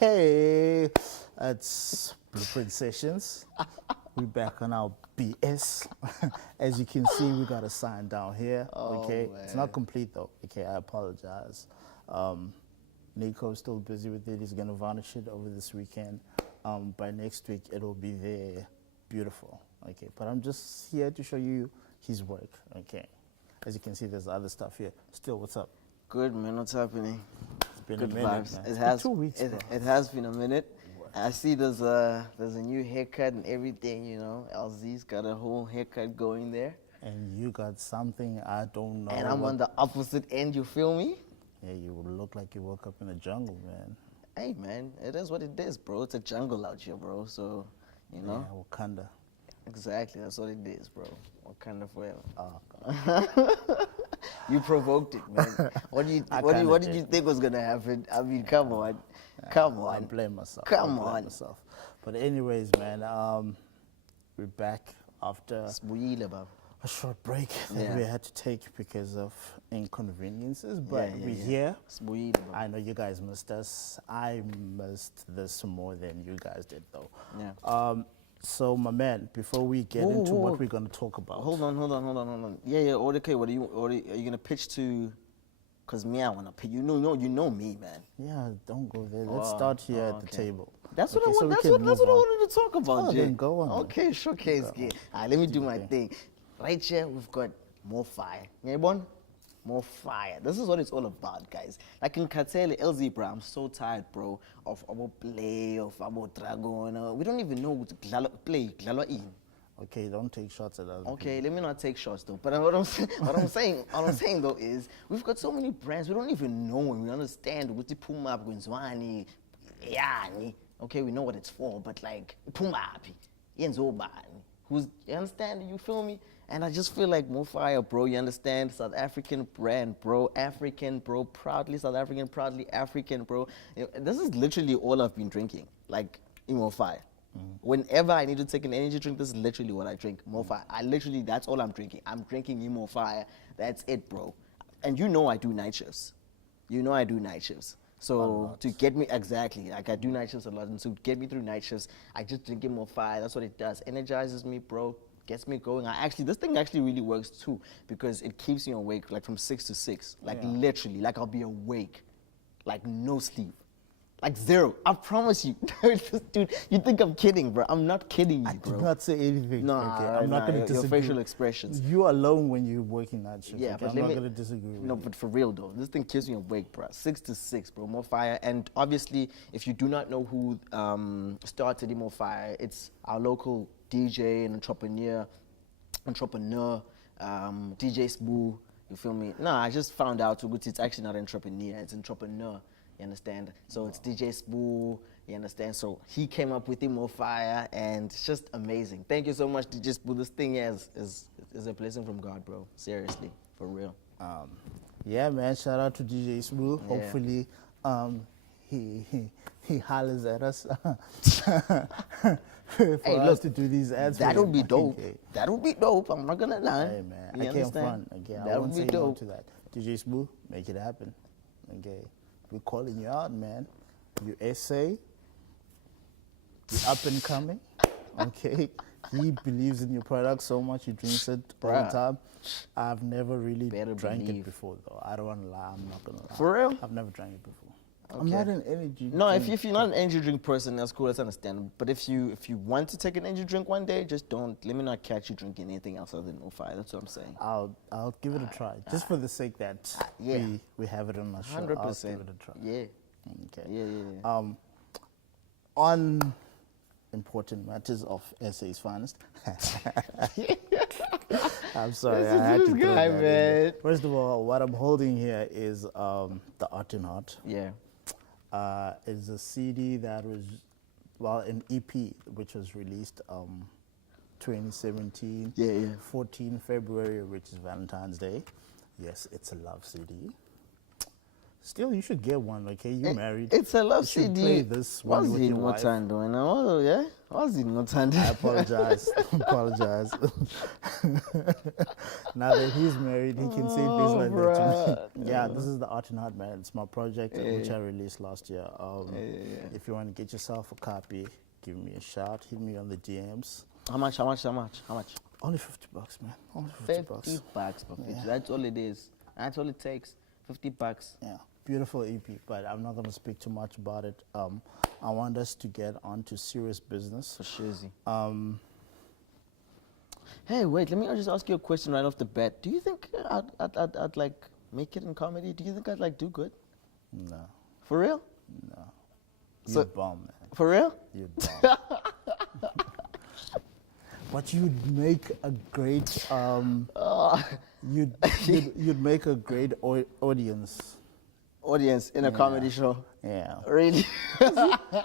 Hey, it's Blueprint Sessions. We're back on our BS. As you can see, we got a sign down here. Okay, it's not complete though. Okay, I apologize. Nico's still busy with it. He's gonna varnish it over this weekend. By next week, it'll be there, beautiful. Okay, but I'm just here to show you his work. Okay, as you can see, there's other stuff here. Still, what's up? Good, man. What's happening? It's been Good a minute, vibes. man. It It's has been 2 weeks. It has been a minute. I see there's a new haircut and everything. You know, L-Zee's got a whole haircut going there, And you got something I don't know. and I'm on the opposite end. You feel me? Yeah, you would look like you woke up in a jungle, man. Hey, man. It is what it is, bro. It's a jungle out here, bro. So, you know. Yeah, Wakanda. Exactly. That's what it is, bro. What kind of forever? Oh, You provoked it, man. What did you think was gonna happen? I mean, come on, come I on. blame myself. Come I blame on. myself. But anyways, man, we're back after Sibuyile, baba. a short break that Yeah. we had to take because of inconveniences. But we're here. Sibuyile, baba. I know you guys missed us. I missed this more than you guys did, though. Yeah. So, my man, before we get into what we're going to talk about. Hold on. Yeah. Okay. Are you gonna pitch to? Cause me, I wanna pitch. You know me, man. Yeah, don't go there. Let's start here at the okay. table. That's what Okay, I so want. we That's can what I move on. wanted to talk about, Oh, Jay. then go on, man. Okay, showcase game. Let me do my thing. Right here, we've got more fire. Yeah, more fire. This is what it's all about, guys. Like in Katele, L-Zee, bro, I'm so tired, bro, of our play, of our dragon. We don't even know what to play. Okay, don't take shots at us. Okay, let me not take shots though. But what I'm saying though is we've got so many brands we don't even know and we understand what the Puma Gwenzwani, Yani. Okay, we know what it's for, but like Puma, Yenzobani. You understand? You feel me? And I just feel like more fire, bro. You understand? South African brand, bro. African, bro. Proudly South African, proudly African, bro. You know, this is literally all I've been drinking. Like, more fire. Whenever I need to take an energy drink, this is literally what I drink. More fire. That's all I'm drinking. I'm drinking more fire. That's it, bro. And you know I do night shifts. So to get me, exactly, like I do night shifts a lot. And to get me through night shifts, I just drink more fire. That's what it does. Energizes me, bro. Gets me going. This thing actually really works too because it keeps me awake like from 6 to 6. Like literally, like I'll be awake. Like no sleep. Like zero. I promise you. Dude, you think I'm kidding, bro. I'm not kidding you, bro. I did not say anything. No, okay? I'm not going to disagree. Your facial expressions. You alone when you're working that shift. Yeah, okay? but I'm not going to disagree with No, you. but for real though, this thing keeps me awake, bro. 6 to 6, bro. More fire. And obviously, if you do not know who started More Fire, it's our local DJ and entrepreneur, DJ Spoo. You feel me? No, I just found out it's actually not entrepreneur, it's entrepreneur. You understand? So it's DJ Spoo, you understand? So he came up with More Fire, and it's just amazing. Thank you so much, DJ Spoo. This thing is a blessing from God, bro. Seriously, for real. Yeah, man. Shout out to DJ Smooth. Yeah. Hopefully, he hollers at us for us to do these ads. That for would be him. dope. Okay. That would be dope. I'm not gonna lie. Hey, man. You I can't understand? front. Okay, I That won't would say be no dope. to that. DJ Smooth, make it happen. Okay. We're calling you out, man. You essay. You're up and coming. Okay. He believes in your product so much, he drinks it all the Bruh. time. I've never really Better drank believe. it before, though. I don't want to lie. I'm not going to lie. For real? I've never drank it before. I'm Okay. not an energy No, drink. if you're not an energy drink person, that's cool. That's understandable. But if you want to take an energy drink one day, just don't. Let me not catch you drinking anything else other than More Fire. That's what I'm saying. I'll give it a try, just for the sake that yeah. we have it on our show. 100%. I'll give it a try. Yeah. Okay. Yeah. On important matters of SA's finest. I'm sorry, I had to this throw guy, that in man. there. First of all, what I'm holding here is the Art in Heart. Yeah. It's a CD that was, an EP which was released 2017, Yeah. 14 February, which is Valentine's Day. Yes, it's a love CD. Still, you should get one, okay? You married. It's a love You should CD. play this when you're with your wife. Yeah? What's it not I apologize. apologize. Now that he's married, he can say things like that to me. Yeah, this is the Art and Heart, man. It's my project, which I released last year. If you want to get yourself a copy, give me a shout. Hit me on the DMs. How much? Only $50, man. Only $50. $50, bro. That's all it is. That's all it takes. $50. Yeah, beautiful EP, but I'm not going to speak too much about it. I want us to get on to serious business. For sure. Hey, wait, let me just ask you a question right off the bat. Do you think I'd like make it in comedy? Do you think I'd like do good? No. For real? No. You're bomb, man. For real? You're bomb. But you'd make a great you'd make a great audience. Audience in a comedy show. Yeah. Really?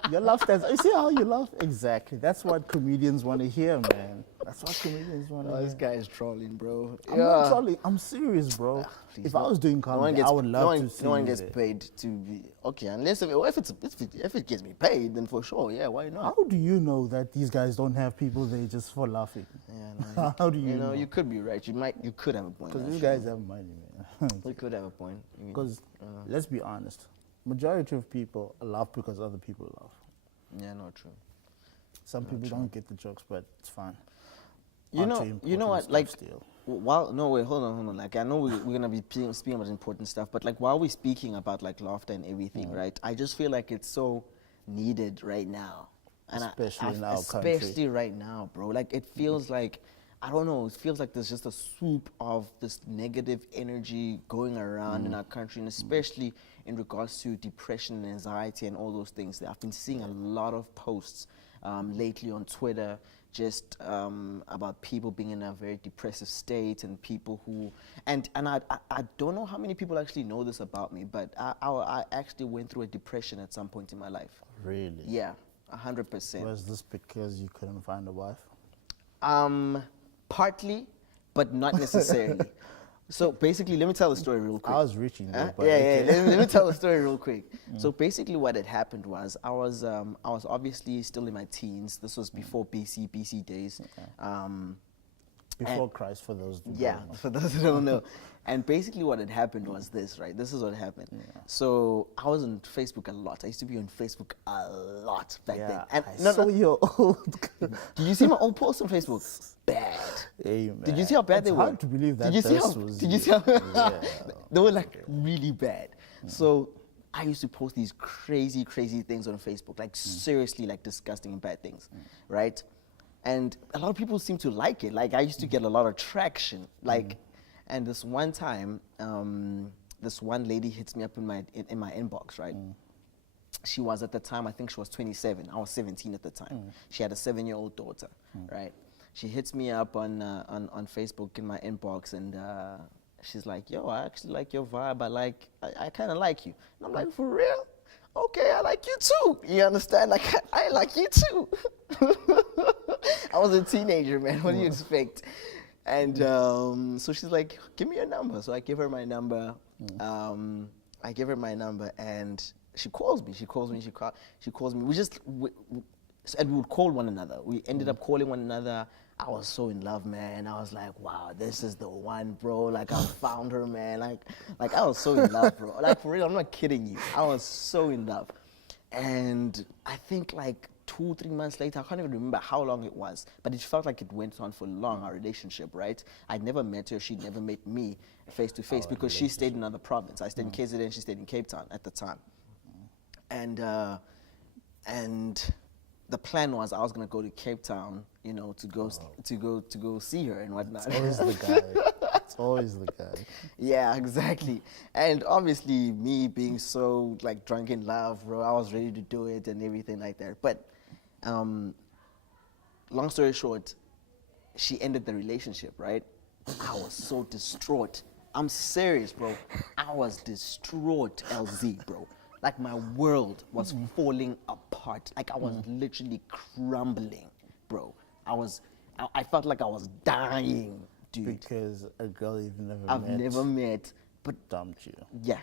Your laugh stands. You see how you laugh? Exactly. That's what comedians want to hear, man. That's what comedians want to hear. This guy is trolling, bro. I'm not trolling. I'm serious, bro. If I was doing comedy, I would love to see no one gets paid to be okay, unless if it gets me paid, then for sure, yeah. Why not? How do you know that these guys don't have people there just for laughing? Yeah, no, how do you know? You could be right. You could have a point. Because these guys have money, man. You could have a point. Because let's be honest, majority of people laugh because other people laugh. Yeah, not true. Some people don't get the jokes, but it's fine. You know what? Like, hold on. Like, I know we're gonna be speaking about important stuff, but like while we're speaking about like laughter and everything, right? I just feel like it's so needed right now, and especially in our especially country. right now, bro. Like, it feels like, I don't know, it feels like there's just a swoop of this negative energy going around in our country, and especially in regards to depression and anxiety and all those things. I've been seeing a lot of posts lately on Twitter just about people being in a very depressive state, and people who, and I don't know how many people actually know this about me, but I actually went through a depression at some point in my life. Really? Yeah, 100%. Was this because you couldn't find a wife? Partly, but not necessarily. So basically, let me tell the story real quick. I was reaching there, but let me tell the story real quick. So basically what had happened was I was obviously still in my teens. This was before BC days. Before Christ, for those who yeah, don't know. for those who don't know. And basically what had happened was this, right? This is what happened. Yeah. So I was on Facebook a lot. I used to be on Facebook a lot back then. And you're old. Did you see my old posts on Facebook? Bad. Hey, man. Did you see how bad they were? It's hard to believe that. Did you see how they were like really bad. So I used to post these crazy things on Facebook, like seriously, like disgusting and bad things, right? And a lot of people seem to like it. Like, I used to get a lot of traction. Like, and this one time, this one lady hits me up in my inbox, right? She was, at the time, I think she was 27. I was 17 at the time. She had a 7-year-old daughter, right? She hits me up on Facebook in my inbox, and she's like, "Yo, I actually like your vibe. I kind of like you." And I'm like, "For real? Okay, I like you too." You understand? Like, I like you too. I was a teenager, man. What do you expect? And so she's like, "Give me your number." So I give her my number. I give her my number, and she calls me. She calls me. And we would call one another. We ended up calling one another. I was so in love, man. I was like, wow, this is the one, bro. Like, I found her, man. Like I was so in love, bro. Like, for real, I'm not kidding you. I was so in love. And I think like 2-3 months later, I can't even remember how long it was, but it felt like it went on for long, our relationship, right? I'd never met her. She'd never met me face to face because she stayed in another province. I stayed in KZN, she stayed in Cape Town at the time. And the plan was I was gonna go to Cape Town, you know, to go see her and whatnot. It's always the guy. It's always the guy. Yeah, exactly. And obviously, me being so like drunk in love, bro, I was ready to do it and everything like that. But long story short, she ended the relationship, right? I was so distraught. I'm serious, bro. I was distraught, L-Zee, bro. Like, my world was falling apart. Like, I was literally crumbling, bro. I felt like I was dying, dude. Because a girl you've never met. I've never met, but dumped you. Yeah.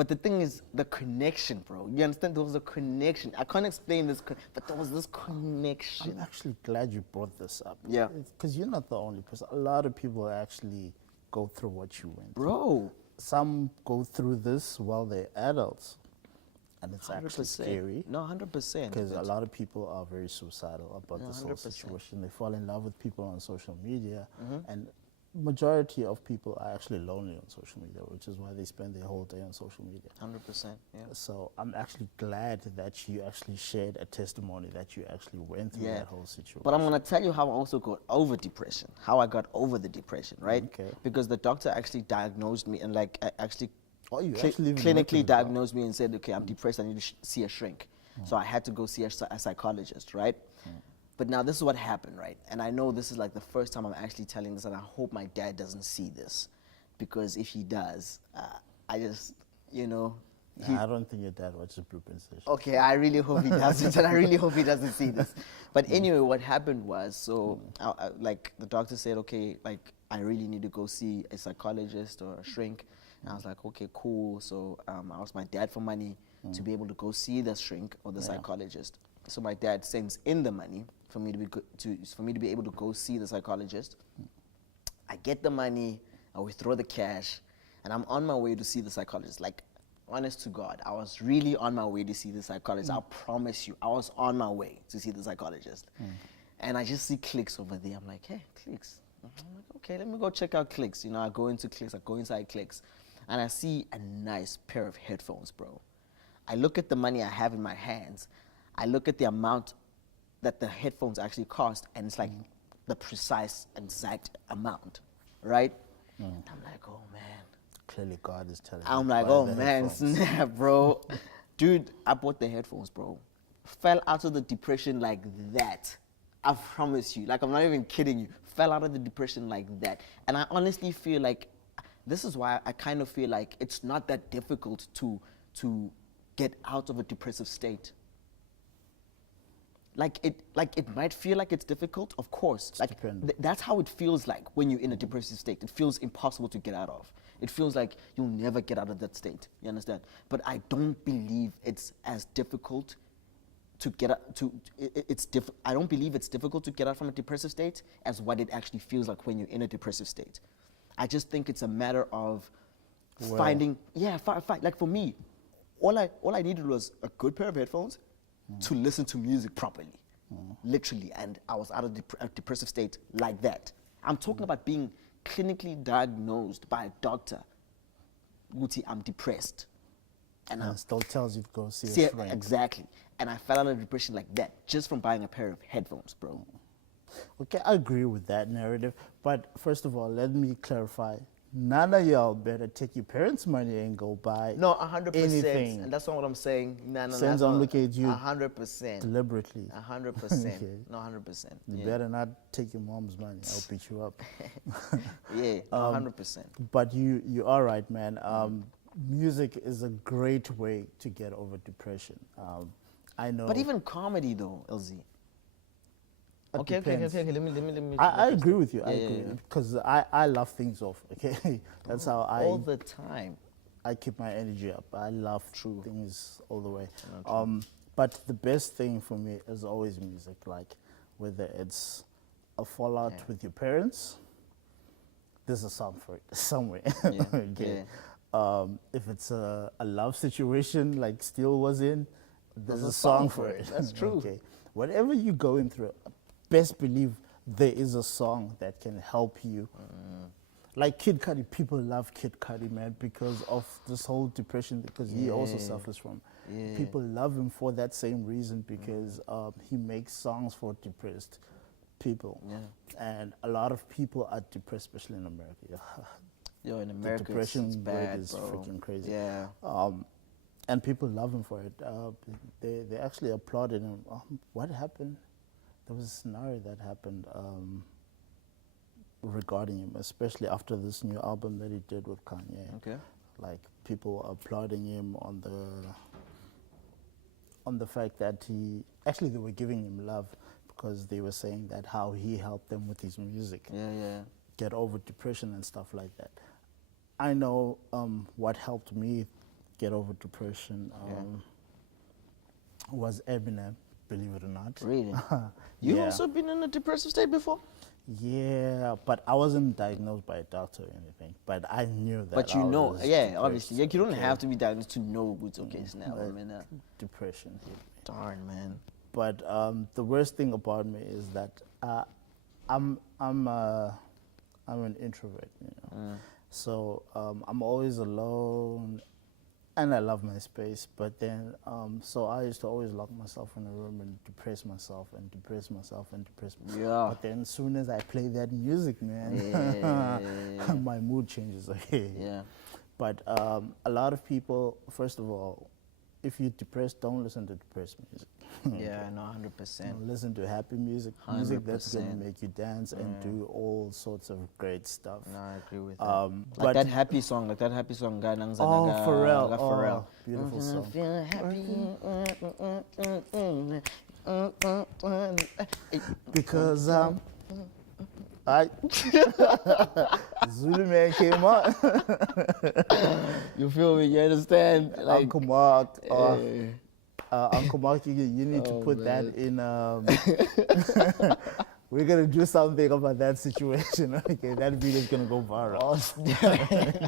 But the thing is, the connection, bro. You understand? There was a connection. I can't explain this, but there was this connection. I'm actually glad you brought this up. Yeah. Because you're not the only person. A lot of people actually go through what you went through. Bro. Some go through this while they're adults. And it's actually 100%. scary. No, 100%. Because a lot of people are very suicidal about this whole 100%. situation. They fall in love with people on social media. And majority of people are actually lonely on social media, which is why they spend their whole day on social media. 100%, yeah. So I'm actually glad that you actually shared a testimony that you actually went through that whole situation. But I'm going to tell you how I also got over depression, how I got over the depression, right? Okay. Because the doctor actually diagnosed me and like actually actually even clinically went through diagnosed me and said, okay, I'm depressed, I need to see a shrink. So I had to go see a psychologist, right? But now this is what happened, right? And I know this is like the first time I'm actually telling this, and I hope my dad doesn't see this, because if he does, I just, you know. I don't think your dad watches Blueprint Session. Okay, I really hope he doesn't, and I really hope he doesn't see this. But anyway, what happened was, so like the doctor said, okay, like I really need to go see a psychologist or a shrink. And I was like, okay, cool. So I asked my dad for money to be able to go see the shrink or the psychologist. So my dad sends in the money for me to be able to go see the psychologist. I get the money, I withdraw the cash, and I'm on my way to see the psychologist. Like, honest to God, I was really on my way to see the psychologist. I promise you, I was on my way to see the psychologist. And I just see Clicks over there. I'm like, hey, Clicks. I'm like, okay, let me go check out Clicks. You know, I go into Clicks, I go inside Clicks, and I see a nice pair of headphones, bro. I look at the money I have in my hands. I look at the amount that the headphones actually cost, and it's like the precise, exact amount, right? And I'm like, oh, man. Clearly God is telling you. I'm like, buy oh, the man, headphones. snap, bro. Dude, I bought the headphones, bro. Fell out of the depression like that. I promise you. Like, I'm not even kidding you. Fell out of the depression like that. And I honestly feel like, this is why I kind of feel like it's not that difficult to get out of a depressive state. Like it might feel like it's difficult, of course. Like that's how it feels like when you're in a depressive state. It feels impossible to get out of. It feels like you'll never get out of that state. You understand? But I don't believe it's as difficult to get out I don't believe it's difficult to get out from a depressive state as what it actually feels like when you're in a depressive state. I just think it's a matter of finding, like for me, all I needed was a good pair of headphones to listen to music properly, literally, and I was out of a depressive state like that. I'm talking about being clinically diagnosed by a doctor. Guti, I'm depressed. And it still tells you to go see a shrink. Exactly. And I fell out of depression like that just from buying a pair of headphones, bro. Okay, I agree with that narrative. But first of all, let me clarify. None of y'all better take your parents' money and go buy No, 100%. anything. And that's not what I'm saying. No, Sends on look at you 100%. deliberately. 100%. Okay. No, 100%. You better not take your mom's money. I'll beat you up. Yeah, 100%. But you are right, man. Music is a great way to get over depression. I know. But even comedy, though, L-Zee. Okay. Let me. I agree with you. I agree because I laugh things off. Okay, that's how I all the time. I keep my energy up. I laugh things all the way. But the best thing for me is always music. Like whether it's a fallout with your parents, there's a song for it somewhere. Okay. If it's a love situation like Steel was in, there's a song for it. That's true. Okay. Whatever you're going through, best believe there is a song that can help you. Like Kid Cudi, people love Kid Cudi, man, because of this whole depression, because he also suffers from. People love him for that same reason, because he makes songs for depressed people. And a lot of people are depressed, especially in America. Yo, in America, the depression it's bad, rate is bro. freaking crazy. Yeah. And people love him for it. They actually applauded him. What happened? There was a scenario that happened regarding him, especially after this new album that he did with Kanye. Okay. Like people applauding him on the fact that they were giving him love, because they were saying that how he helped them with his music. Get over depression and stuff like that. I know what helped me get over depression was Eminem, believe it or not. Really? You Yeah. also been in a depressive state before? Yeah, but I wasn't diagnosed by a doctor or anything. But I knew that. But you I know, was yeah, depressed, obviously. Like, you don't okay? have to be diagnosed to know what's okay now. I But mean, depression hit me. darn, man. But the worst thing about me is that I'm an introvert, you know. So I'm always alone, and I love my space. But then, so I used to always lock myself in a room and depress myself and depress myself and depress myself. Yeah. But then, as soon as I play that music, man, Yeah. my mood changes. Okay. Yeah. But a lot of people, first of all, if you're depressed, don't listen to depressed music. Yeah, no, 100%. Listen to happy music, music that's going to 100%. make you dance and do all sorts of great stuff. No, I agree with that. But Like that happy song, guy Nangzana oh, ga- Pharrell, ga Pharrell. beautiful song. Feel happy. Because I Zulu man came on. You feel me? You understand? Like, Uncle Mark, eh, Uncle Mark, you need to Oh, put that in. We're gonna do something about that situation. Okay, that video's gonna go viral.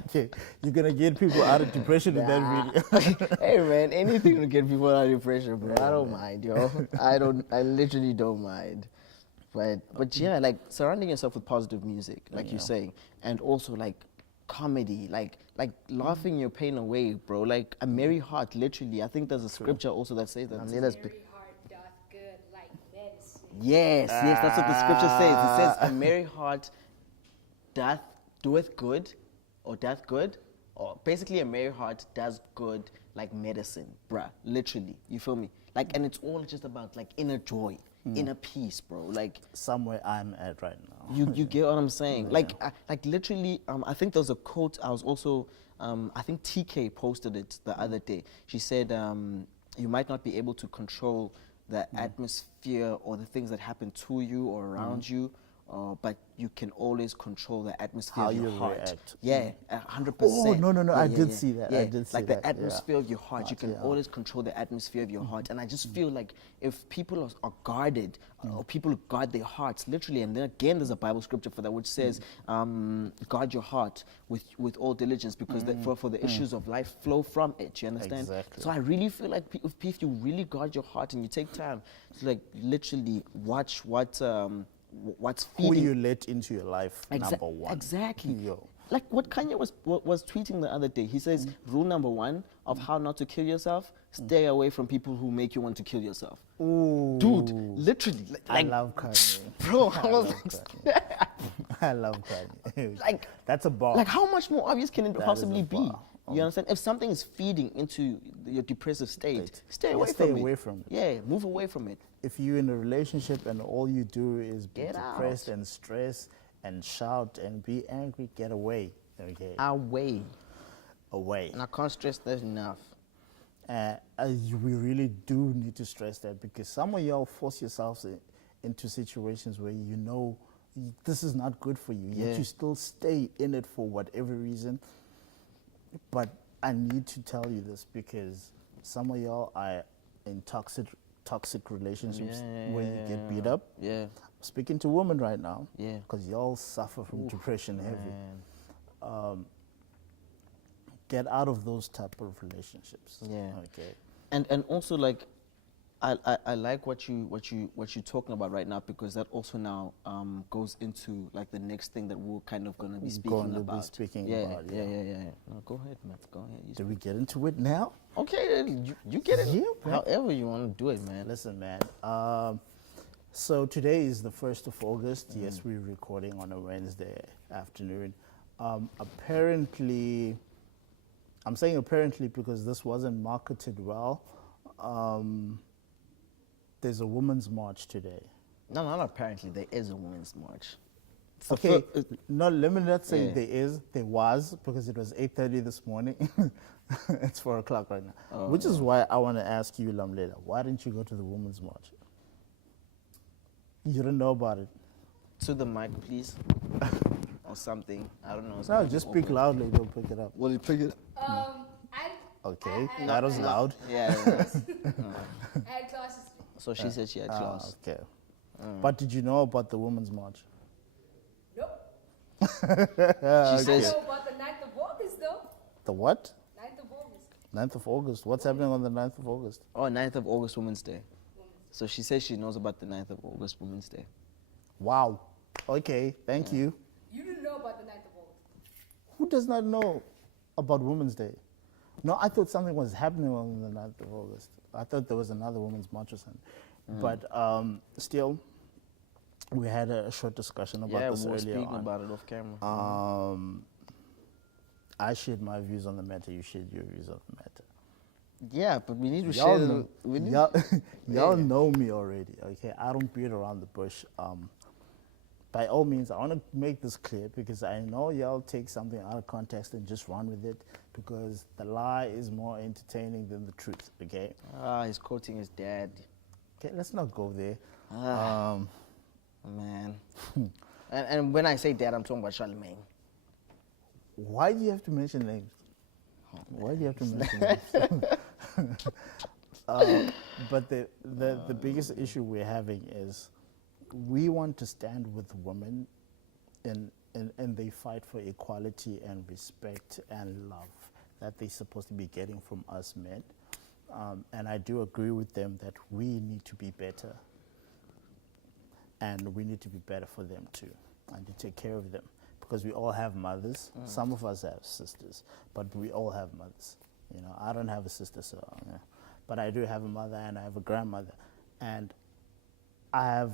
Okay, you're gonna get people out of depression with that video. hey man, anything to get people out of depression, bro. I don't mind, yo. I literally don't mind. But yeah, like surrounding yourself with positive music, like you're saying, and also like comedy, like laughing your pain away, bro. Like a merry heart, literally. I think there's a scripture also that says that. Let us be. Merry heart doth good like medicine. Yes, that's what the scripture says. It says a merry heart doeth good, or doth good, or basically a merry heart does good like medicine, bruh. Literally, you feel me? Like, and it's all just about like inner joy, inner peace, bro. Like Somewhere I'm at right now. you get what I'm saying? Like literally, I think there's a quote. I was also, I think TK posted it the other day. She said, you might not be able to control the atmosphere or the things that happen to you or around you, but you can always control the atmosphere How of your you heart. react. Yeah, 100%. Oh, no, Yeah, I yeah, did yeah. see that. Yeah, I did see like that, the yeah. atmosphere of your heart. You can Yeah. always control the atmosphere of your heart. And I just feel like if people are guarded, or people guard their hearts, literally, and then again, there's a Bible scripture for that which says, guard your heart with all diligence, because for the issues of life flow from it. You understand? Exactly. So I really feel like if you really guard your heart and you take time to like literally watch what's Who feeding you let into your life, number one. Exactly. Yo. Like what Kanye was tweeting the other day. He says, rule number one of how not to kill yourself, stay away from people who make you want to kill yourself. Ooh. Dude, literally. I love Kanye. Bro, I I was love like, I love Kanye. Like- that's a bar. like how much more obvious can it That is possibly a be? bar. You understand? If something is feeding into your depressive state, stay Yeah, away stay from away it. from it. Yeah, move away from it. If you're in a relationship and all you do is be Get depressed out. and stress and shout and be angry, get away. Okay, Away. away. And I can't stress that enough. We really do need to stress that, because some of y'all force yourselves into situations where you know this is not good for you, Yeah. yet you still stay in it for whatever reason. But I need to tell you this, because some of y'all are in toxic relationships where you get beat up. Yeah. I'm speaking to women right now, Yeah. because y'all suffer from depression heavy. Man. Get out of those type of relationships. Yeah. Okay. And also like I like what you're talking about right now, because that also now goes into like the next thing that we're kind of gonna be speaking about. Yeah. No, go ahead, Matt. Go ahead. You Do we get into it now? okay, you get it. Yeah, man. However you want to do it, man. Listen, man. So today is the 1st of August. Yes, we're recording on a Wednesday afternoon. Apparently, I'm saying apparently because this wasn't marketed well. There's a women's march today. No, not apparently. There is a women's march. Okay, no, let me not say Yeah. there was, because it was 8:30 this morning. It's 4 o'clock right now. Oh. Which is why I want to ask you, Lamlela, why didn't you go to the women's march? You didn't know about it. To the mic, please, or something. I don't know. No, just speak loudly, don't pick it up. Well, you pick it. I Okay, I- that was loud. Yeah. I had classes. So she said she had class. Okay. But did you know about the Women's March? Nope. She I says know about the 9th of August, though. The what? 9th of August. 9th of August. What's happening on the 9th of August? Oh, 9th of August, Women's Day. So she says she knows about the 9th of August, Women's Day. Wow. Okay, thank you. You didn't know about the 9th of August. Who does not know about Women's Day? No, I thought something was happening on the 9th of August. I thought there was another Women's March or something. But still, we had a short discussion about Yeah, this we were earlier speaking on. about it off camera. I shared my views on the matter. You shared your views on the matter. Yeah, but we need to Y'all share know, the. We need, y'all, y'all Yeah. know me already. Okay, I don't beat around the bush. By all means, I want to make this clear because I know y'all take something out of context and just run with it because the lie is more entertaining than the truth. Okay. he's quoting his dad. Okay, let's not go there. Man. and when I say dad, I'm talking about Charlemagne. Why do you have to mention names? Why do you have to mention names? But the biggest issue we're having is we want to stand with women and they fight for equality and respect and love that they're supposed to be getting from us men. And I do agree with them that we need to be better. And we need to be better for them too. And to take care of them. Because we all have mothers. Some of us have sisters. But we all have mothers. You know, I don't have a sister, so yeah. But I do have a mother and I have a grandmother. And I have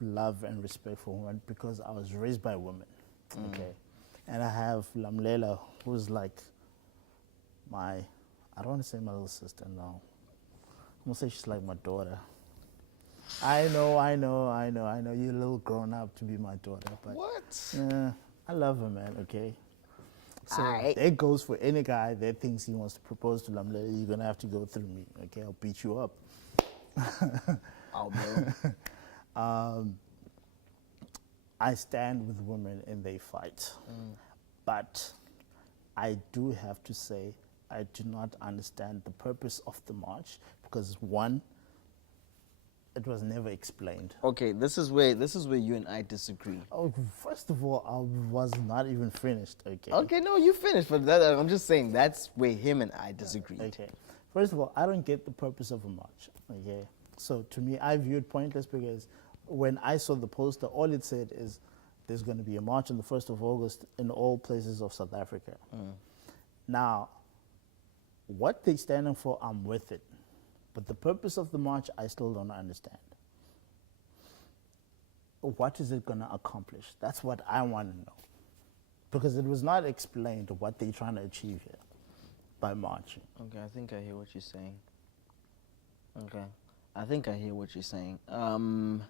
love and respect for women because I was raised by women. Okay. And I have Lamlela, who's like my, I don't want to say my little sister, no. I'm gonna say she's like my daughter. I know, you're a little grown up to be my daughter, but What? I love her, man, okay? So Aight. it goes for any guy that thinks he wants to propose to Lamlela, you're gonna have to go through me, okay? I'll beat you up. Oh, bro. I stand with women and they fight. But I do have to say, I do not understand the purpose of the march because one, it was never explained. Okay, this is where you and I disagree. Oh, first of all, I was not even finished, okay? Okay, no, you finished, but that, I'm just saying that's where him and I disagreed. Okay. First of all, I don't get the purpose of a march, okay? So to me, I view it pointless because when I saw the poster, all it said is there's going to be a march on the 1st of August in all places of South Africa. Now, what they're standing for, I'm with it. But the purpose of the march, I still don't understand. What is it going to accomplish? That's what I want to know. Because it was not explained what they're trying to achieve here by marching. Okay, I think I hear what you're saying. Okay, I think I hear what you're saying. No,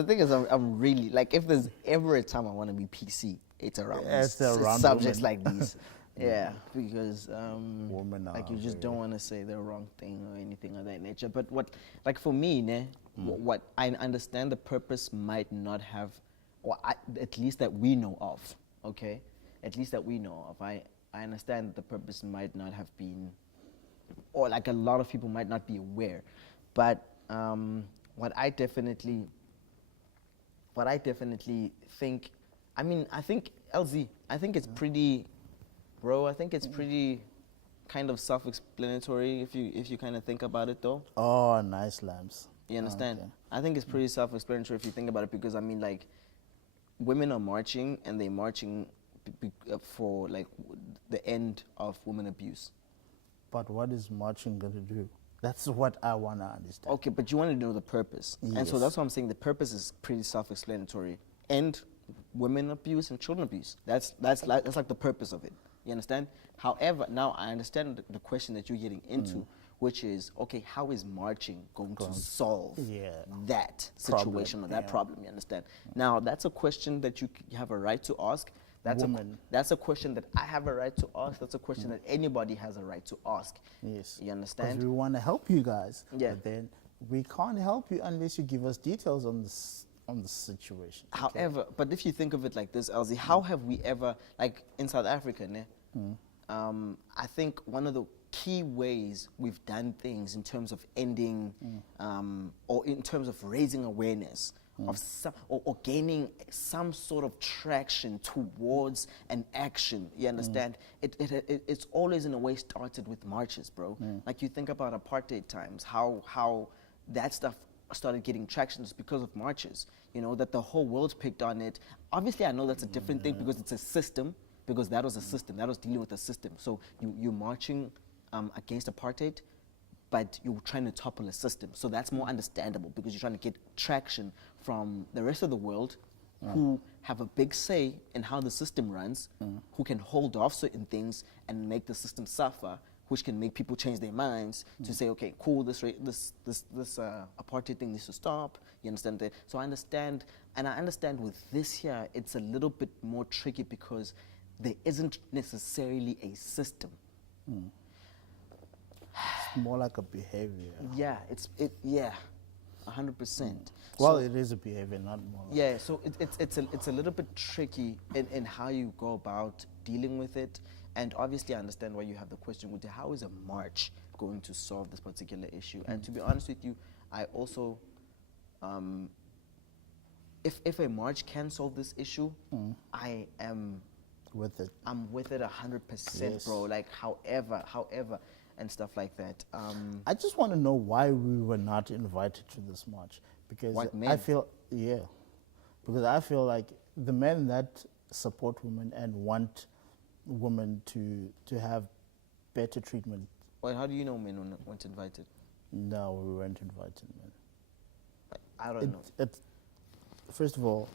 the thing is, I'm really like, if there's ever a time I want to be PC, it's around It's around subjects women. like these. Yeah, because Women like are you just very- don't want to say the wrong thing or anything of that nature. But what, like for me, ne, what I understand the purpose might not have, or at least that we know of. Okay, at least that we know of. I understand that the purpose might not have been, or like a lot of people might not be aware, but what I definitely think, I mean, I think L-Zee, I think it's pretty, bro, I think it's pretty kind of self-explanatory if you kind of think about it though. Oh, nice lambs. You understand? Okay. I think it's pretty self-explanatory if you think about it, because I mean, like, women are marching and they're marching for like the end of women abuse. But what is marching going to do? That's what I want to understand. Okay, but you want to know the purpose. And so Yes. that's what I'm saying. The purpose is pretty self-explanatory. End women abuse and children abuse. That's like the purpose of it. You understand? However, now I understand the question that you're getting into, which is, okay, how is marching going to solve that situation or that problem? You understand? Now, that's a question that you have a right to ask. That's a question that I have a right to ask. That's a question that anybody has a right to ask. Yes. You understand? Because we want to help you guys. Yeah. But then we can't help you unless you give us details on this, on the situation. okay? However, but if you think of it like this, L-Zee, how have we ever, like in South Africa, ne? I think one of the key ways we've done things in terms of ending or in terms of raising awareness of some, or gaining some sort of traction towards an action, you understand? It's always in a way started with marches, bro. Like you think about apartheid times, how that stuff started getting traction is because of marches, you know, that the whole world picked on it. Obviously, I know that's a different thing because it's a system, because that was a system, that was dealing with a system. So you're marching against apartheid, but you're trying to topple a system. So that's more understandable because you're trying to get traction from the rest of the world who have a big say in how the system runs, who can hold off certain things and make the system suffer, which can make people change their minds to say, okay, cool, this apartheid thing needs to stop. You understand that? So I understand, and I understand with this here, it's a little bit more tricky because there isn't necessarily a system. It's more like a behavior. Yeah, 100%. Well, So- it is a behavior, not more. Like Yeah, so it's a little bit tricky in how you go about dealing with it. And obviously I understand why you have the question with how is a march going to solve this particular issue? And to be honest with you, I also, if a march can solve this issue, I am with it. I'm with it 100%, Yes. bro. Like however, and stuff like that. I just want to know why we were not invited to this march, because White I men? feel because I feel like the men that support women and want women to have better treatment. Wait, how do you know men weren't invited? No, we weren't invited, man. I don't know. First of all,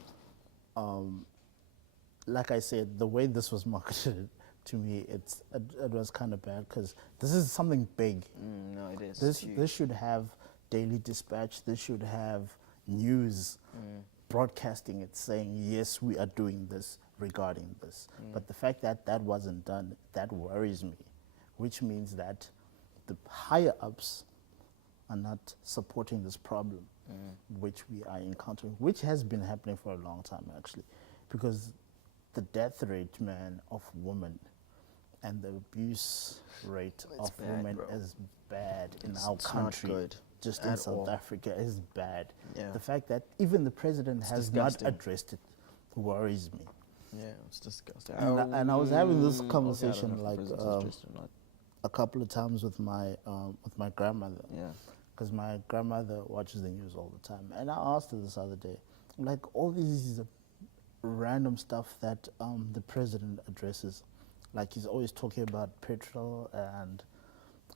like I said, the way this was marketed to me, it was kind of bad because this is something big. No, it is. This huge. this should have Daily Dispatch. This should have news broadcasting it, saying yes, we are doing this regarding this. But the fact that that wasn't done, that worries me, which means that the higher ups are not supporting this problem, which we are encountering, which has been happening for a long time actually, because the death rate, man, of women and the abuse rate It's of bad, women bro. is bad in It's our not country. good Just in at South all. Africa is bad. Yeah. The fact that even the president has disgusting. not addressed it worries me. Yeah, it's disgusting. And I was having this Okay, I don't conversation know if the like president's interested or not. a couple of times with my grandmother. Yeah. Because my grandmother watches the news all the time. And I asked her this other day, like all these random stuff that the president addresses, like he's always talking about petrol and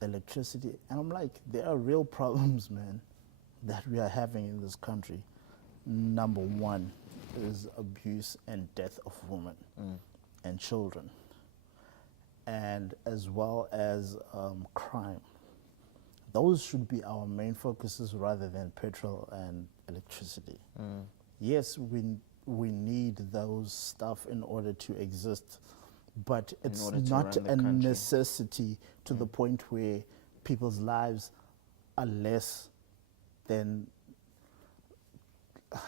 electricity. And I'm like, there are real problems, man, that we are having in this country. Number one is abuse and death of women and children, and as well as crime. Those should be our main focuses rather than petrol and electricity. Yes, we need those stuff in order to exist, but it's order to not run the a country. necessity to the point where people's lives are less than,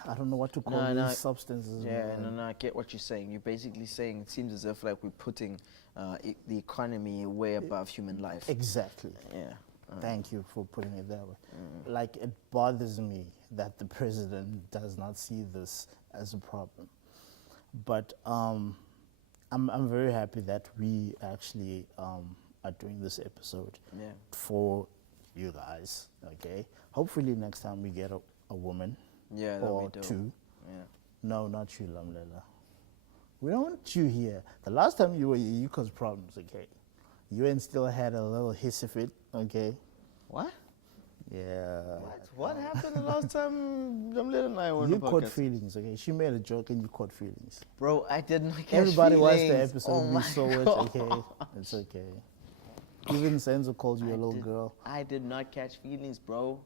I don't know what to call these substances. Yeah, man. no, I get what you're saying. You're basically saying it seems as if like we're putting the economy way above human life. Exactly. Yeah. Thank you for putting it that way. Like, it bothers me that the president does not see this as a problem. But I'm very happy that we actually are doing this episode Yeah. for you guys. Okay. Hopefully next time we get a woman Yeah, that'd or be dope. two. Yeah. No, not you, Lamlela. We don't want you here. The last time you were here, you caused problems. Okay. You and still had a little hissy fit. Okay. What? Yeah. What happened the last time Jamila and I were on You the caught podcast? feelings, okay? She made a joke and you caught feelings. Bro, I did not catch Everybody watched the feelings. episode, Oh we my saw it, God. okay? It's okay. Even Senzo called you a little girl. I did not catch feelings, bro.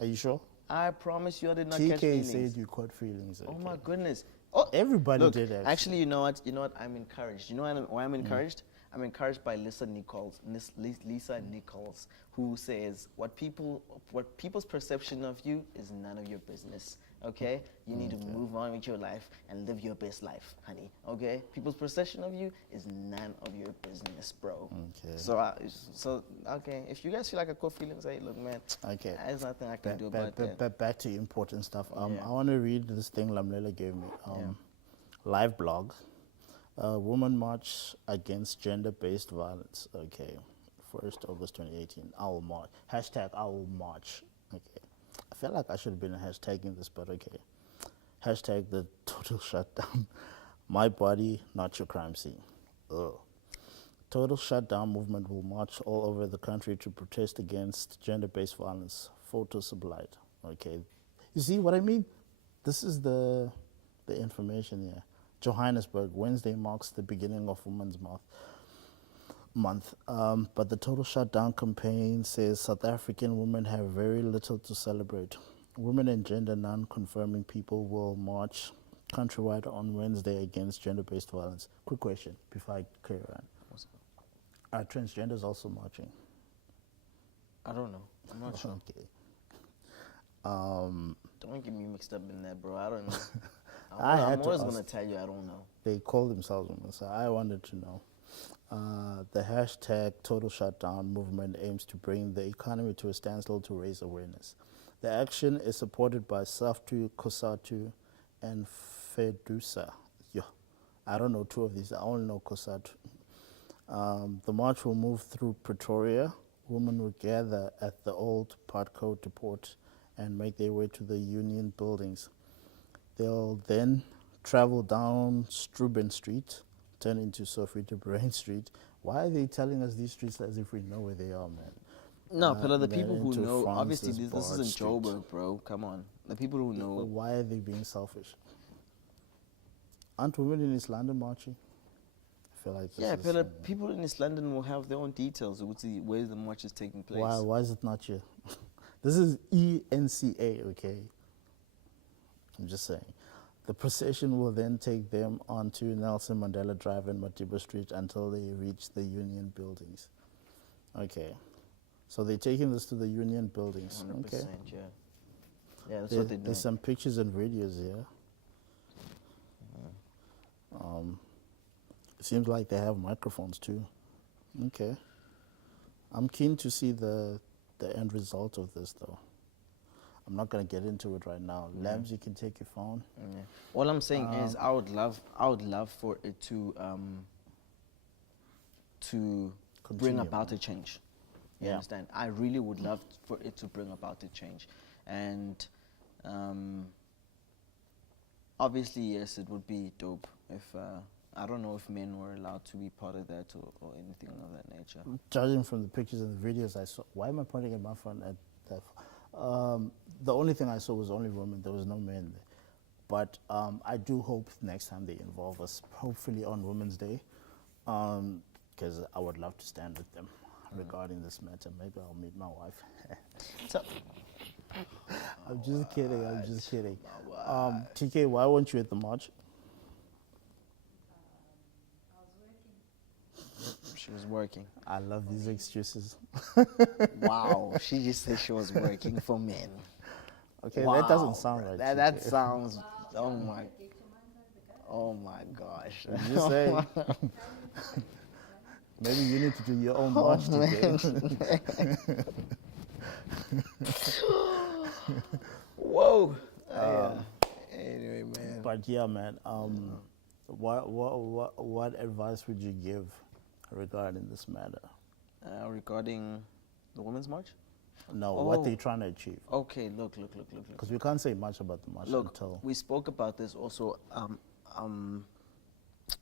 Are you sure? I promise you I did not catch TK feelings. said you caught feelings, okay? Oh my goodness. Oh, Everybody look, did actually. you know what? I'm encouraged. You know why I'm encouraged? I'm encouraged by Lisa Nichols, who says what people's perception of you is none of your business. Okay, you need to move on with your life and live your best life, honey. Okay, people's perception of you is none of your business, bro. Okay. So okay, if you guys feel like I caught feelings, hey, look, man. Okay. There's nothing I can do about that. Back to important stuff. Yeah. I want to read this thing Lamlela gave me. Live blog. Women March Against Gender-Based Violence. Okay. 1st August 2018. I will march. Hashtag I will march. Okay. I feel like I should have been hashtagging this, but okay. Hashtag the total shutdown. My body, not your crime scene. Ugh. Total shutdown movement will march all over the country to protest against gender-based violence. Photo sublight. Okay. You see what I mean? This is the information here. Johannesburg, Wednesday marks the beginning of Women's Month. But the total shutdown campaign says South African women have very little to celebrate. Women and gender non-confirming people will march countrywide on Wednesday against gender-based violence. Quick question before I carry on. Are transgenders also marching? I don't know. I'm not sure. Okay. Don't get me mixed up in that, bro. I don't know. I I'm always going to tell you I don't know. They call themselves women, so I wanted to know. The hashtag Total Shutdown movement aims to bring the economy to a standstill to raise awareness. The action is supported by SAFTU, COSATU, and FEDUSA. Yeah, I don't know two of these. I only know COSATU. The march will move through Pretoria. Women will gather at the old Partco depot and make their way to the union buildings. They'll then travel down Struben Street, turn into Sophie de Bruin Street. Why are they telling us these streets as if we know where they are, man? No, but the then people who into know, obviously Francis this isn't Street. Joburg, bro. Come on. The people who know. Why are they being selfish? Aren't women in East London marching? I feel like this Yeah, is, but people in East London will have their own details of where the march is taking place. why is it not here? This is ENCA, okay? I'm just saying. The procession will then take them onto Nelson Mandela Drive and Madiba Street until they reach the union buildings. Okay. So they're taking this to the union buildings. 100%, Okay. yeah. Yeah, that's what they're doing. There's some pictures and videos here. It seems like they have microphones too. Okay. I'm keen to see the end result of this though. I'm not gonna get into it right now. Labs, you can take your phone. Yeah. All I'm saying is I would love for it to bring Continue, about man. a change. You Yeah. understand? I really would love for it to bring about a change. And obviously, yes, it would be dope if I don't know if men were allowed to be part of that or anything of that nature. Judging from the pictures and the videos I saw, why am I pointing at my phone at that? The only thing I saw was only women. There was no men there. But I do hope next time they involve us, hopefully on Women's Day, because I would love to stand with them regarding this matter. Maybe I'll meet my wife. So, I'm just kidding. I'm just kidding. TK, why weren't you at the march? I was working. she was working. I love these excuses. Wow, she just said she was working for men. Okay, Wow, that doesn't sound right. That TK. sounds. Oh my gosh. I'm just saying. Maybe you need to do your own march today. Whoa. Anyway, man. But yeah, man. What advice would you give regarding this matter? Regarding the Women's March? No, what they're trying to achieve. Okay, look. Because we can't say much about the march Look, until. we spoke about this also.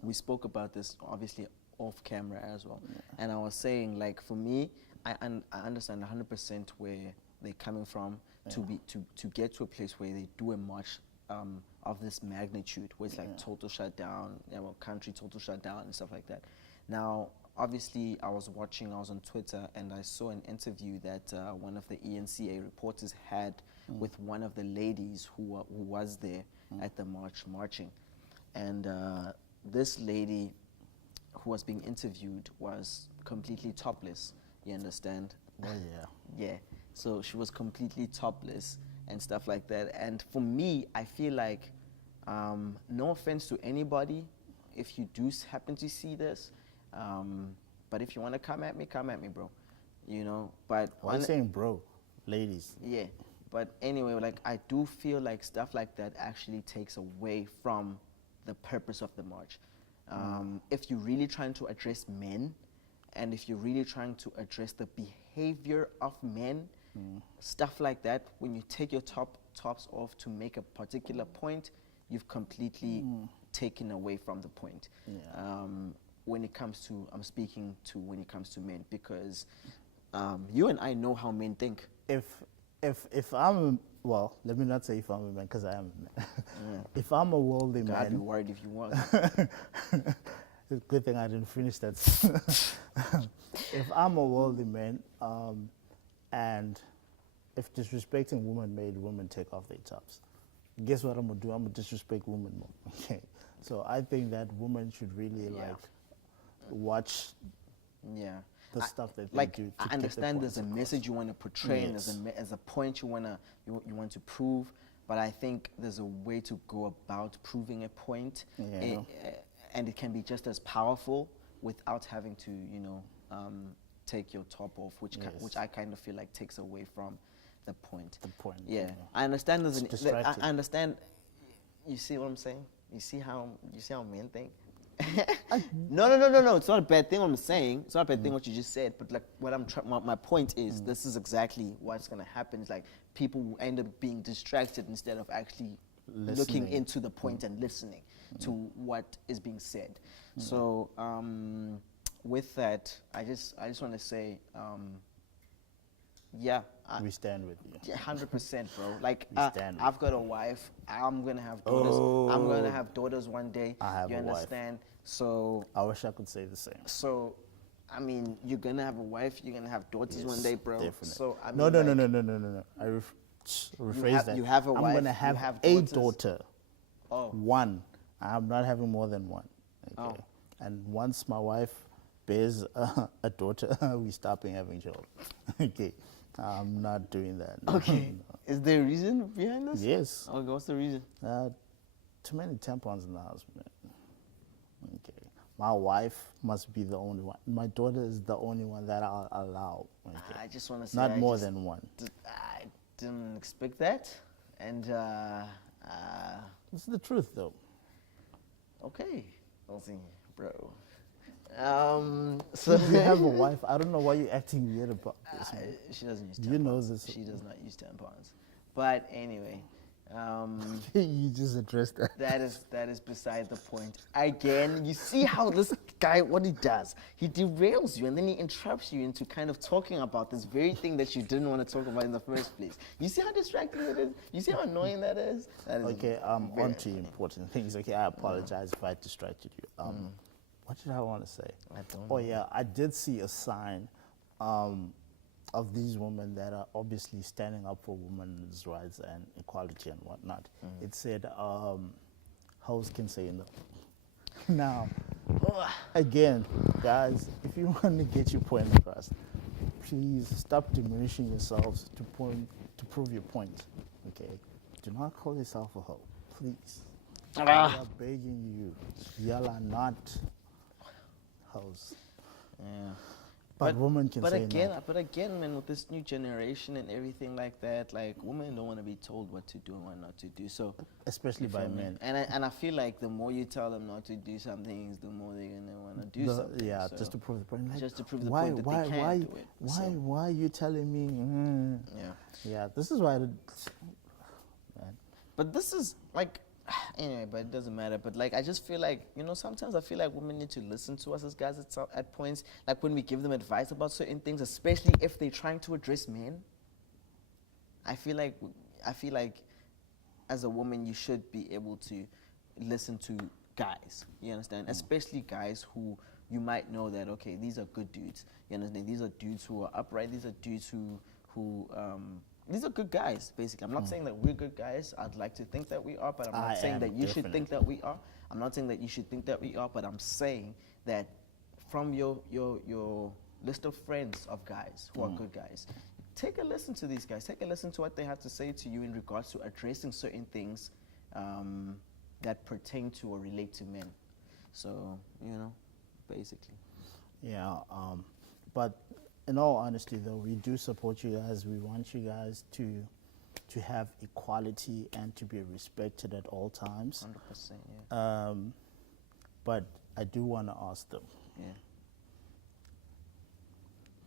We spoke about this obviously off camera as well, and I was saying, like, for me, I understand 100% where they're coming from to get to a place where they do a march of this magnitude, where it's like total shutdown, country total shutdown and stuff like that. Now, obviously, I was on Twitter, and I saw an interview that one of the ENCA reporters had with one of the ladies who was there at the marching. And this lady who was being interviewed was completely topless. You understand? Oh yeah. Yeah. So she was completely topless and stuff like that. And for me, I feel like, no offense to anybody, if you do happen to see this, but if you want to come at me, bro. You know, but Why are you saying bro? Ladies. yeah. But anyway, like I do feel like stuff like that actually takes away from the purpose of the march. If you're really trying to address men, and if you're really trying to address the behavior of men, stuff like that, when you take your tops off to make a particular point, you've completely taken away from the point. Yeah. When it comes to, I'm speaking to when it comes to men, because you and I know how men think. If I'm well, let me not say if I'm a man, because I am a man. If I'm a worldly God, I'd be man, worried if you was. it's a good thing I didn't finish that. If I'm a worldly man, and if disrespecting women made women take off their tops, guess what I'm gonna do? I'm gonna disrespect women more. Okay, so I think that women should really like watch Yeah. the stuff that Like, they do. I understand there's a message you want to portray, and there's a point you want to prove, but I think there's a way to go about proving a point, and it can be just as powerful without having to, take your top off, which I kind of feel like takes away from the point. The point. Yeah, I understand. I understand. You see what I'm saying? You see how men think? No. It's not a bad thing what I'm saying. It's not a bad thing what you just said. But like what my point is, this is exactly what's gonna happen. It's like people will end up being distracted instead of actually looking into the point and listening to what is being said. So with that, I just want to say, we stand with you. Yeah, 100%, bro. Like, I've got a wife. I'm gonna have daughters. I'm gonna have daughters one day. I have you a understand? So I wish I could say the same. So, I mean, you're gonna have a wife. You're gonna have daughters one day, bro. Definitely. So I mean, no. I rephrase that. You have a wife. I'm gonna have a daughter. Oh. One. I'm not having more than one. Okay. Oh. And once my wife bears a daughter, we stop having children. Okay. I'm not doing that. Okay. Is there a reason behind this? Yes. Okay, what's the reason? Too many tampons in the house, man. Okay. My wife must be the only one. My daughter is the only one that I'll allow. Okay. I just want to say, not more than one. I didn't expect that, and It's the truth, though. okay, L-Zee, bro. So You have a wife. I don't know why you're acting weird about this, man. She doesn't use tampons. You know this. She does not use tampons. But anyway, you just addressed that. that is beside the point. Again, you see how this guy, what he does, he derails you and then he interrupts you into kind of talking about this very thing that you didn't want to talk about in the first place. You see how distracting it is? You see how annoying that is? That is Okay, on to important things. Okay, I apologize if I distracted you. What did I want to say? I don't Oh know. yeah, I did see a sign of these women that are obviously standing up for women's rights and equality and whatnot. It said, hoes can say no. Now, again, guys, if you want to get your point across, please stop diminishing yourselves to prove your point. Okay, do not call yourself a hoe, please. We are begging you. Y'all are not hoes. Yeah. But women can say no. But again, man, with this new generation and everything like that, like women don't want to be told what to do and what not to do. So Especially by men. And I feel like the more you tell them not to do some things, the more they're gonna want to do something. Yeah, so just to prove the point. Like, just to prove the point that they can't do it. Why are you telling me? Yeah, this is why. Man. But this is like, anyway, but it doesn't matter. But like, I just feel like, sometimes I feel like women need to listen to us as guys at points. Like when we give them advice about certain things, especially if they're trying to address men. I feel like as a woman, you should be able to listen to guys. You understand? Especially guys who you might know that, okay, these are good dudes. You understand? These are dudes who are upright. These are dudes who these are good guys, basically. I'm not saying that we're good guys. I'd like to think that we are, but I'm not saying that you should think that we are. I'm not saying that you should think that we are, but I'm saying that from your list of friends of guys who are good guys. Take a listen to these guys. Take a listen to what they have to say to you in regards to addressing certain things that pertain to or relate to men. So, basically. Yeah, but in all honesty, though, we do support you guys. We want you guys to have equality and to be respected at all times. 100%, yeah. But I do want to ask them. Yeah.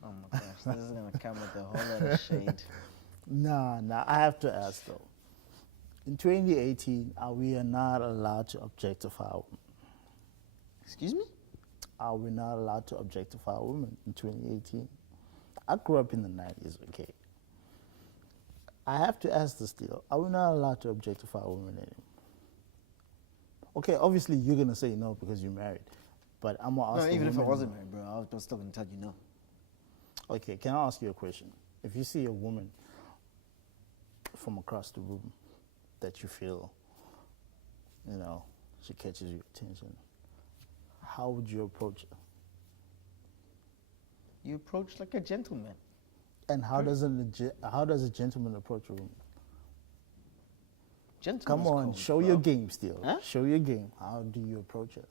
Oh my gosh, this is gonna come with a whole lot of shade. Nah, I have to ask though. In 2018, we are not allowed to objectify women. Excuse me? Are we not allowed to objectify women in 2018? I grew up in the 90s, okay? I have to ask this still. Are we not allowed to objectify women anymore? Okay, obviously you're going to say no because you're married. But I'm going to ask No, even if I women- wasn't married, bro, I was still gonna tell you no. Okay, can I ask you a question? If you see a woman from across the room that you feel, she catches your attention, how would you approach her? You approach like a gentleman. And how does a gentleman approach a woman? Gentleman's Come on, cold, show bro. your game still. Huh? Show your game. How do you approach her?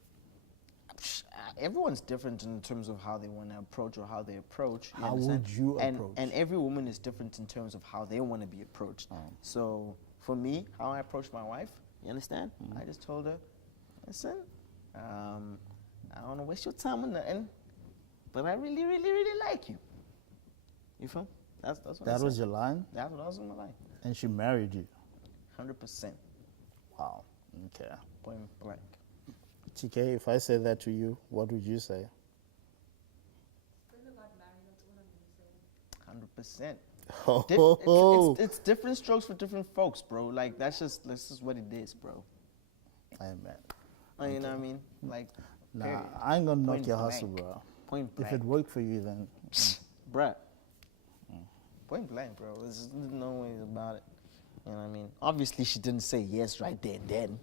Everyone's different in terms of how they want to approach or how they approach. How understand? would you and, approach? And every woman is different in terms of how they want to be approached. So for me, how I approach my wife, you understand? I just told her, listen, I don't want to waste your time on nothing, but I really, really, really like you. You feel? That's what I That said. was your line? That was in my life. And she married you? 100%. Wow. Okay. Point blank. TK, if I said that to you, what would you say? When I got married, that's all I'm gonna say. 100%. Oh, It's different strokes for different folks, bro. Like that's just what it is, bro. Amen. You know what I mean? Like, Nah, period. I ain't gonna knock Point your hustle, blank. bro. Point blank. If it worked for you, then Bruh. Point blank, bro. There's no ways about it. You know what I mean? Obviously, she didn't say yes right there and then.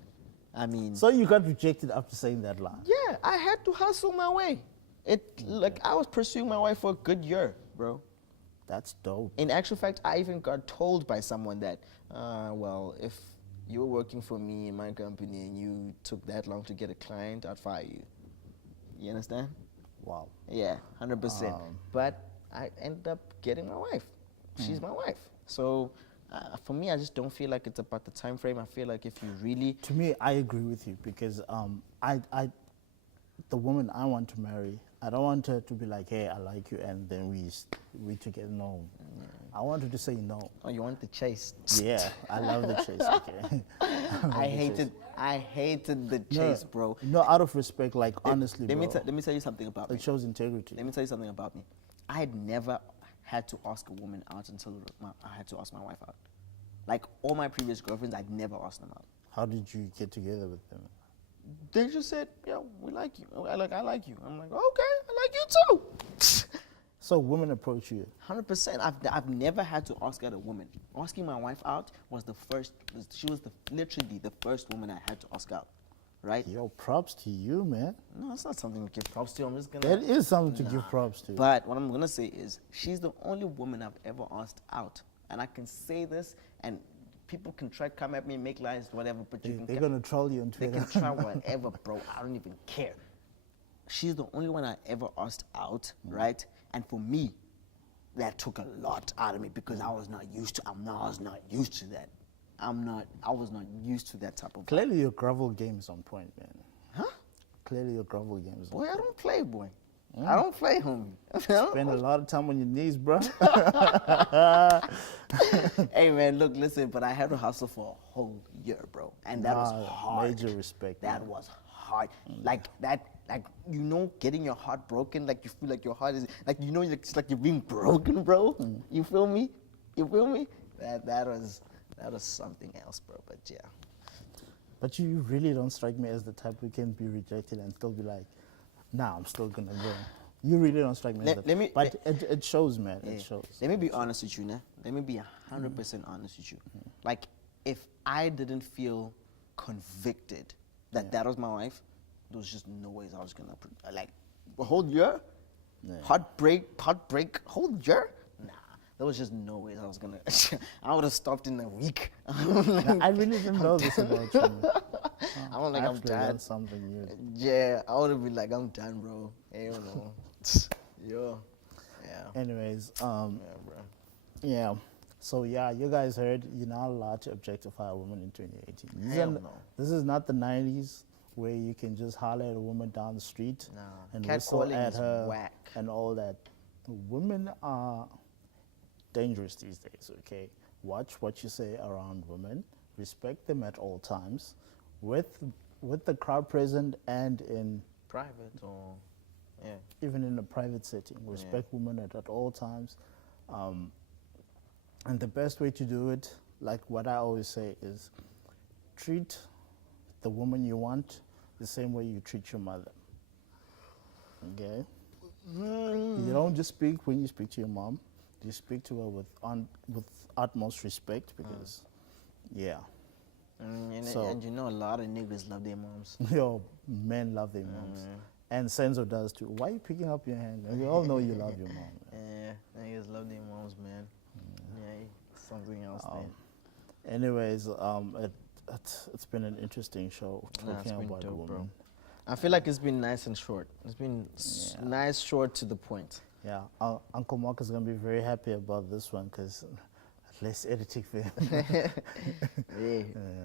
I mean, so you got rejected after saying that line. yeah, I had to hustle my way. Like I was pursuing my wife for a good year, bro. That's dope. In actual fact, I even got told by someone that, well, if you were working for me in my company and you took that long to get a client, I'd fire you. You understand? Wow. Yeah, 100%. But I ended up getting my wife. She's my wife. So for me, I just don't feel like it's about the time frame. I feel like if you really... To me, I agree with you because the woman I want to marry, I don't want her to be like, hey, I like you, and then we together. No. I want her to say no. Oh, you want the chase? Yeah, I love the chase. Okay. I hated the chase, bro. No, out of respect, like honestly, Let bro. me tell you something about me. It shows integrity. Let me tell you something about me. I had never had to ask a woman out until I had to ask my wife out. Like all my previous girlfriends, I'd never asked them out. How did you get together with them? They just said, "Yo, we like you. I like you." I'm like, "Okay, I like you too." So women approach you. 100%. I've never had to ask out a woman. Asking my wife out was the first. She was literally the first woman I had to ask out, right? Yo, props to you, man. No, it's not something to give props to. I'm just gonna. That is something to give props to. But what I'm gonna say is, she's the only woman I've ever asked out, and I can say this, and people can try come at me, make lies, whatever. But They're gonna troll you on They Twitter. can try whatever, bro. I don't even care. She's the only one I ever asked out, right? And for me, that took a lot out of me because I was not used to. I was not used to that. I was not used to that type of. Clearly, your gravel game is on point, man. Huh? Clearly, your gravel game is on Boy, point. I don't play, boy. I don't play, homie. Spend a lot of time on your knees, bro. Hey, man, look, listen, but I had to hustle for a whole year, bro. And that was hard. Major respect. That man. was hard. Like, getting your heart broken, like you feel like your heart is, like, it's like you're being broken, bro. You feel me? You feel me? That was something else, bro, but yeah. But you really don't strike me as the type who can be rejected and still be like, nah, I'm still gonna go. You really don't strike me as that. But it shows, man. Yeah. It shows. Let me be honest with you, nah. Let me be 100% honest with you. Like, if I didn't feel convicted that that was my wife, there was just no ways I was gonna, like, A whole year? Yeah. Heartbreak, whole year? Nah, there was just no way I was gonna. I would have stopped in a week. Now, I really didn't know this about you. I was like, I I'm actually done. learned something new. Yeah, I would have been like, I'm done, bro. Hell no. Yo. Yeah. Anyways, Yeah, bro. yeah. So yeah, you guys heard you're not allowed to objectify a woman in 2018. Hell no. This is not the 90s where you can just holler at a woman down the street Nah. and whistle Catcalling at is her whack. and all that. Women are dangerous these days, okay? Watch what you say around women. Respect them at all times. With the crowd present and in Private or, yeah. even in a private setting. Respect women at all times. And the best way to do it, like what I always say, is treat the woman you want the same way you treat your mother. Okay? You don't just speak when you speak to your mom. You speak to her with utmost respect because, yeah. And you know, a lot of niggas love their moms. Your men love their moms. And Senzo does too. Why are you picking up your hand? We all know you love your mom. Man. Yeah, niggas love their moms, man. Yeah, it's something else, man. Anyways, it's been an interesting show Nah, talking it's been about dope, women. bro. I feel like it's been nice and short. It's been nice, short, to the point. Yeah, Uncle Mark is gonna be very happy about this one because less editing for him. Yeah,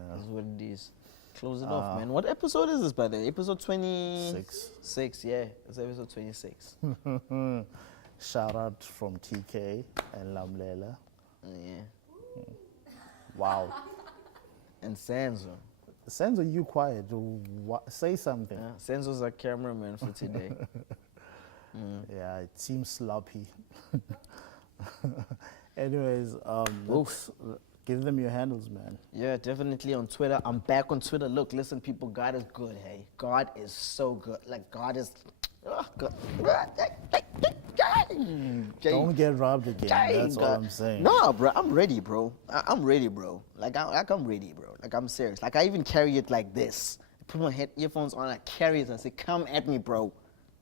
that's what it is. Close it off, man. What episode is this, by the way? Episode 26? 6, yeah. It's episode 26. Shout out from TK and Lamlela. Yeah. Wow. And Senzo. Senzo, you quiet. Say something. Yeah, Senzo's our cameraman for today. Yeah, it seems sloppy. Anyways, let's give them your handles, man. Yeah, definitely on Twitter. I'm back on Twitter. Look, listen, people, God is good, hey. God is so good. Like, God is... God. Don't get robbed again. That's all I'm saying. No, bro, I'm ready, bro. I'm ready, bro. I'm ready, bro. Like, I'm serious. Like, I even carry it like this. I put my earphones on, I carry it and say, come at me, bro.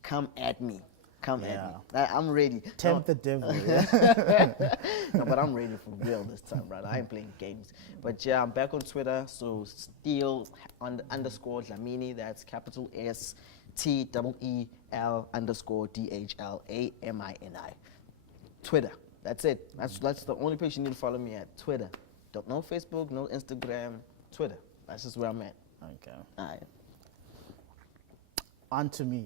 Come at me. Come at me. I'm ready. Tempt the devil, yeah? No, but I'm ready for real this time, brother. I ain't playing games. But yeah, I'm back on Twitter. So still underscore Dlamini. That's capital S TEEL underscore DHLAMINI. Twitter. That's it. That's the only place you need to follow me at. Twitter. No Facebook, no Instagram. Twitter. That's just where I'm at. Okay. All right. On to me.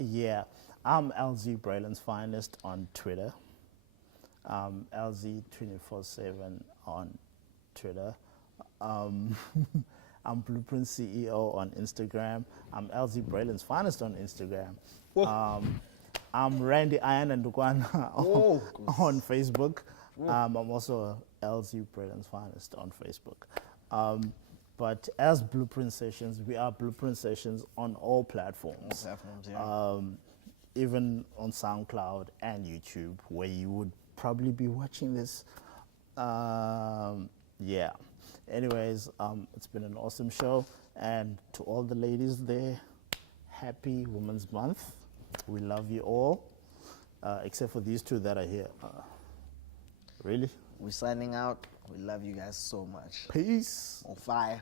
Yeah. I'm L-Zee Braylon's Finest on Twitter. L-Zee 24/7 on Twitter. I'm Blueprint CEO on Instagram. I'm L-Zee Braylon's Finest on Instagram. I'm Randy Iron and Dukwana on Facebook. I'm also L-Zee Braylon's Finest on Facebook. But as Blueprint Sessions, we are Blueprint Sessions on all platforms. Even on SoundCloud and YouTube, where you would probably be watching this. Yeah. Anyways, it's been an awesome show. And to all the ladies there, happy Women's Month. We love you all, except for these two that are here. Really? We're signing out. We love you guys so much. Peace. On fire.